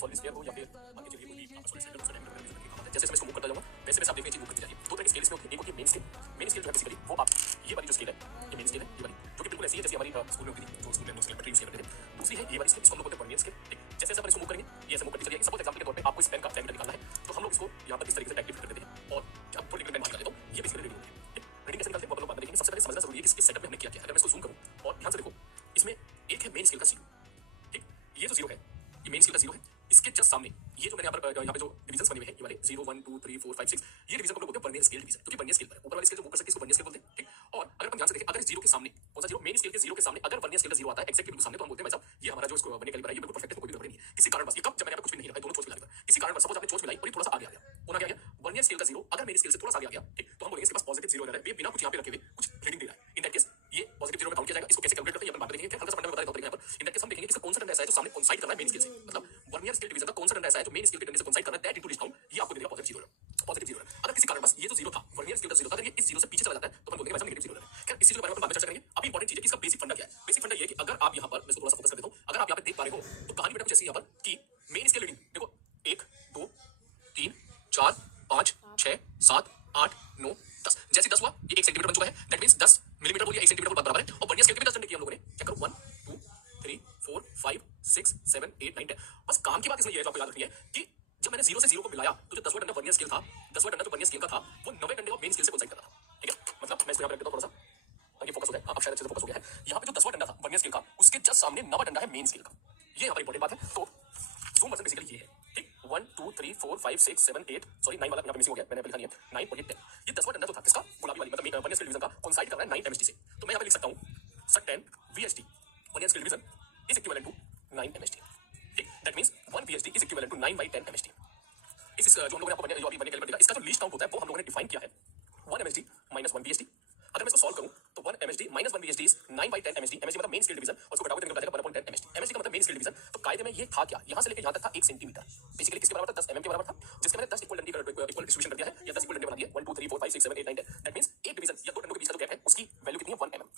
Solid sphere हो या फिर आपके चलिए कोई भी सॉलिड सिलेंडर उसका डायमीटर वगैरह काम आता है। जैसे जैसे इसको मूव करता जाऊंगा वैसे वैसे आप देखिए चीज मूव करती जाएगी। दो तरह की स्केल इसमें होती है, एक होती है मेन स्केल। मेन स्केल जो है बेसिकली वो आप ये वाली जो स्केल है, ये मेन स्केल है, ये वाली जो कि बिल्कुल ऐसी है जैसे हमारी स्कूल में होती थी, जो स्कूल में हम स्केल पर स्केल करते थे। दूसरी है ये वाली स्केल, इसको हम लोग बोलते हैं वर्नियर स्केल। जैसे जैसे अपन इसको मूव करेंगे ये ऐसे मूव करती चलिए। सपोज एग्जांपल के तौर पे आपको इस पेन का डायमीटर निकालना है, तो हम लोग इसको यहाँ पर इस तरीके से एक्टिवेट कर देते हैं और जब थोड़ी पेन बाहर निकाल देता हूँ, ये बेसिकली रीडिंग होती है। रीडिंग कैसे निकालते हैं वो अपन लोग बाद में देखेंगे। सबसे पहले समझना जरूरी है कि इसके सेटअप में हमने क्या किया है। अगर मैं इसको जूम करूँ और ध्यान से देखो, इसमें एक है मेन स्केल का जीरो, ठीक, ये जो जीरो है ये मेन स्केल का जीरो है। इसके जस्ट सामने ये जो मैंने यहाँ पे जो डिवीजन बने हुए हैं, ये वाले 0 1 2 3 4 5 6, ये डिवीजन को हम लोग बोलते हैं वर्नियर स्केल डिवीजन, क्योंकि वर्नियर स्केल पर ऊपर वाले स्केल जो मूव कर सकते हैं इसको वर्नियर स्केल बोलते हैं, ठीक। और अगर हम ध्यान से देखें, अगर जीरो के सामने कौन सा जीरो, मेन स्केल के जीरो के सामने अगर वर्नियर स्केल का जीरो आता है एक्जेक्टली बिल्कुल सामने, तो हम बोलते हैं भाई साहब ये हमारा जो इसको वर्नियर कैलिपर है ये बिल्कुल परफेक्ट है, कोई गड़बड़ी नहीं है। किसी कारण बस ये कब, जब मैंने कुछ भी नहीं रखा, दोनों चोट मिला देगा, किसी कारण बस सपोज आपने चोट मिलाई और ये थोड़ा सा आगे आ गया, होना क्या है, वर्नियर स्केल का जीरो अगर मेन स्केल से थोड़ा सा आगे आ गया, ठीक, तो हम बोलेंगे इसके पास पॉजिटिव जीरो है, बिना कुछ यहाँ पे रखे हुए कुछ रीडिंग दे रहा है। इन दैट केस ये पॉजिटिव जीरो में काउंट किया जाएगा। इसको कैसे कैलकुलेट करते हैं अपन बाद में देखेंगे, हल्का सा फंडा बता देता हूं यहाँ पर। इन दैट केस हम देखेंगे इसका कौन सा डंडा ऐसा है जो सामने कोइंसाइड कर रहा है मेन स्केल से, मतलब वर्नियर स्केल डिवीजन का कौन सा डंडा ऐसा है जो मेन स्केल के डंडे से कोइंसाइड कर रहा है, दैट इनटू डिस्काउंट ये आपको दे देगा पॉजिटिव जीरो। पॉजिटिव जीरो अगर किसी कारण बस ये जो जीरो था वर्नियर स्केल का जीरो था, अगर ये इस जीरो से पीछे चला जाता है तो अपन बोलेंगे भाई साहब नेगेटिव जीरो है। खैर इसी चीज के बारे में बाद में चर्चा करेंगे। अभी इंपॉर्टेंट चीज है कि इसका बेसिक फंडा क्या है। बेसिक फंडा ये है कि अगर आप यहाँ पर, मैं इसको थोड़ा सा फोकस कर देता हूँ, अगर आप यहाँ पे देख पा रहे हो तो कहानी बेटा कुछ ऐसी यहाँ पर कि मेन स्केल रीडिंग देखो 1 2 3 4 5 6 7 8 9 10, जैसे 10 हुआ ये 1 सेंटीमीटर बन चुका है, दैट मींस 10 मिलीमीटर बोलिए 1 सेंटीमीटर के बराबर है। और वर्नियर स्केल के भी 10 डंडे किए हम लोगों ने, चेक करो 1 2 3 4 5 6 7 8 9 10। बस काम की बात इसमें ये है जो आपको याद रखनी है कि जब मैंने जीरो से जीरो को मिलाया तो जो 10वां डंडा वर्नियर स्केल था, 10वां डंडा जो वर्नियर स्केल का था वो 9वें डंडे को मेन स्केल से कोइंसाइड कर रहा था, ठीक है। मतलब मैं इसको यहाँ पे रख देता हूं थोड़ा सा ताकि फोकस हो जाए। अब शायद अच्छे से फोकस हो गया है। यहाँ पे जो 10वां डंडा था वर्नियर स्केल का, उसके जस्ट सामने 9वां डंडा है मेन स्केल का। ये यहाँ पर इंपॉर्टेंट बात है। तो जूम बटन बेसिकली ये है, ठीक। 1 2 3 4 5 6 7 8 सॉरी 9 वाला यहाँ पे मिसिंग हो गया, मैंने लिखा नहीं है 9 और ये 10। ये 10वां डंडा जो था किसका, गुलाबी वाली मतलब वर्नियर स्केल डिवीजन का कोइंसाइड कर रहा है 9 MSD से। तो मैं यहाँ पे लिख सकता हूँ sir 10 VSD vernier scale division is equivalent to 9 MSD, ठीक। That means 1 VSD is equivalent to 9/10 MSD। इस जो हम लोगों ने आपको जो अभी वर्नियर कैलिपर दिया, इसका जो लीस्ट काउंट होता है वो हम लोगों ने डिफाइन किया है 1 MSD minus 1 VSD। अगर मैं इसको सॉल्व करूं तो 1 MSD minus 1 VSD is 9/10 MSD। MSD मतलब मेन स्केल डिवीजन, और उसको घटाओगे तो निकल जाएगा 1/10 MSD। MSD का मतलब मेन स्केल डिवीजन। तो कायदे में ये था क्या, यहां से लेकर यहां तक था 1 सेंटीमीटर, बेसिकली किसके बराबर था, 10 mm के बराबर था, जिसके मैंने 10 इक्वल डिस्ट्रीब्यूशन कर दिया है या 10 इक्वल डंडे बना दिए 1 2 3 4 5 6 7 8 9 10। दैट मींस एक डिवीजन या दो डंडों के बीच का जो गैप है उसकी वैल्यू कितनी है 1 mm।